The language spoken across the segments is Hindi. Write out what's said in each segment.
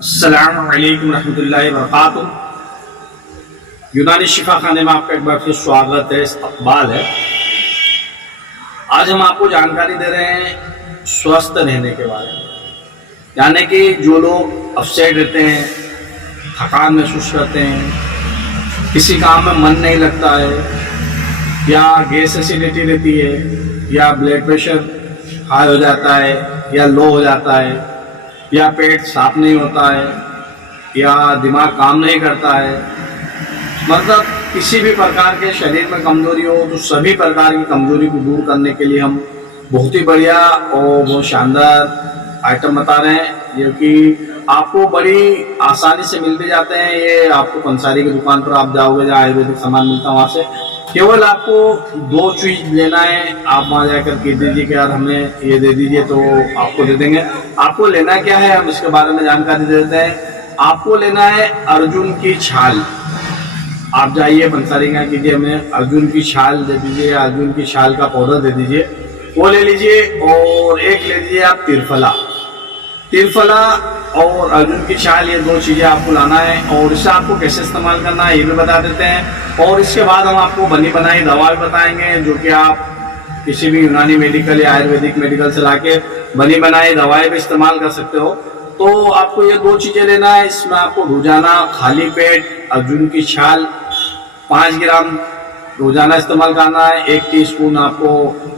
अस्सलामु अलैकुम रहमतुल्लाहि व बरकातुहू। यूनानी शिफा खाने में आपका एक बार फिर स्वागत है, इस्तकबाल है। आज हम आपको जानकारी दे रहे हैं स्वस्थ रहने के बारे में। यानी कि जो लोग अपसेट रहते हैं, थकान महसूस करते हैं, किसी काम में मन नहीं लगता है, या गैस एसिडिटी रहती है, या ब्लड प्रेशर हाई हो जाता है या लो हो जाता है, या पेट साफ नहीं होता है, या दिमाग काम नहीं करता है, मतलब किसी भी प्रकार के शरीर में कमजोरी हो, तो सभी प्रकार की कमजोरी को दूर करने के लिए हम बहुत ही बढ़िया और बहुत शानदार आइटम बता रहे हैं, जो कि आपको बड़ी आसानी से मिल भी जाते हैं। ये आपको पंसारी की दुकान पर आप जाओगे, जहाँ आयुर्वेदिक सामान मिलता है, वहाँ से केवल आपको दो चीज लेना है। आप वहाँ जाकर कह दीजिए कि यार हमें ये दे दीजिए, तो आपको दे देंगे। आपको लेना क्या है, हम इसके बारे में जानकारी दे देते हैं। आपको लेना है अर्जुन की छाल। आप जाइए पंसारी का कीजिए, हमें अर्जुन की छाल दे दीजिए, अर्जुन की छाल का पाउडर दे दीजिए, वो ले लीजिए। और एक ले लीजिए आप तिरफला और अर्जुन की छाल, ये दो चीजें आपको लाना है। और इससे आपको कैसे इस्तेमाल करना है ये भी बता देते हैं। और इसके बाद हम आपको बनी बनाई दवा भी बताएंगे, जो कि आप किसी भी यूनानी मेडिकल या आयुर्वेदिक मेडिकल से लाके बनी बनाई दवाएं भी इस्तेमाल कर सकते हो। तो आपको ये दो चीजें लेना है। इसमें आपको रोजाना खाली पेट अर्जुन की छाल 5 ग्राम रोजाना इस्तेमाल करना है। 1 टीस्पून आपको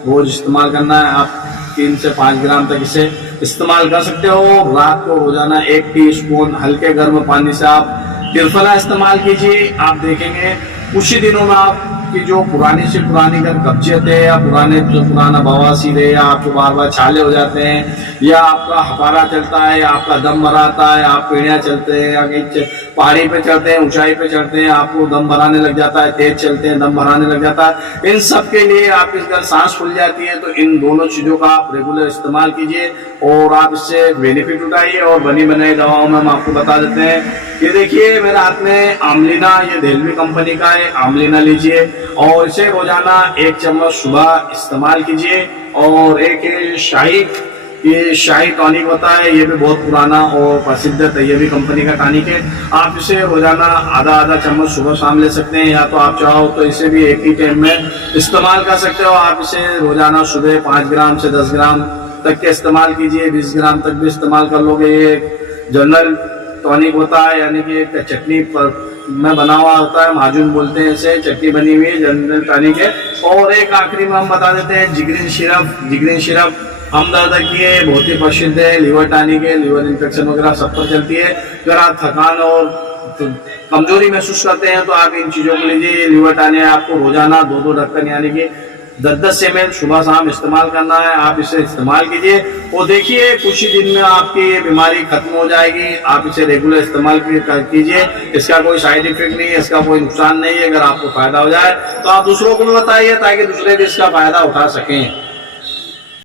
रोज इस्तेमाल करना है। आप 3 से 5 ग्राम तक इसे इस्तेमाल कर सकते हो। रात को रोजाना 1 टीस्पून हल्के गर्म पानी से आप तिरफला इस्तेमाल कीजिए। आप देखेंगे कुछ ही दिनों में आपकी जो पुरानी से पुरानी अगर कब्जियत है, या पुराना बवासीर है, या आपको बार बार छाले हो जाते हैं, या आपका हपारा चलता है, या आपका दम भराता है, आप पीढ़ियाँ चलते हैं, या कहीं पहाड़ी पे चढ़ते हैं, ऊंचाई पे चढ़ते हैं, आपको दम भराने लग जाता है, तेज चलते हैं, दम भराने लग जाता है, इन सब के लिए आप अगर सांस फूल जाती है, तो इन दोनों चीजों का आप रेगुलर इस्तेमाल कीजिए और आप इससे बेनिफिट उठाइए। और बनी बनाई दवाओं में हम आपको बता देते हैं। ये देखिए मेरे हाथ में आमलिना, ये देलवी कंपनी का है, आमलिना लीजिए और इसे रोजाना 1 चम्मच सुबह इस्तेमाल कीजिए। और एक शाही टॉनिक होता है, ये भी बहुत पुराना और प्रसिद्ध तैयबी कंपनी का टॉनिक है। आप इसे रोजाना आधा चम्मच सुबह शाम ले सकते हैं, या तो आप चाहो तो इसे भी एक ही टाइम में इस्तेमाल कर सकते हो। आप इसे रोजाना सुबह 5 ग्राम से 10 ग्राम तक के इस्तेमाल कीजिए, 20 ग्राम तक भी इस्तेमाल कर लोगे। ये जनरल टॉनिक होता है, यानी कि एक चटनी में बना हुआ होता है, माजून बोलते हैं इसे, चटनी बनी हुई है, जनरल टॉनिक है। और एक आखिरी में हम बता देते हैं जिगरिन सिरप हमदर्द की है, बहुत ही प्रसिद्ध है, लिवर टॉनिक है, लिवर इन्फेक्शन वगैरह सब पर चलती है। अगर आप थकान और कमजोरी महसूस करते हैं तो आप इन चीजों को लीजिए। लिवर टॉनिक आपको रोजाना 2 ढक्कन यानी कि 10 ml सुबह शाम इस्तेमाल करना है। आप इसे इस्तेमाल कीजिए और देखिए कुछ ही दिन में आपकी ये बीमारी खत्म हो जाएगी। आप इसे रेगुलर इस्तेमाल कीजिए, इसका कोई साइड इफेक्ट नहीं है, इसका कोई नुकसान नहीं है। अगर आपको फायदा हो जाए तो आप दूसरों को भी बताइए, ताकि दूसरे भी इसका फायदा उठा सकें।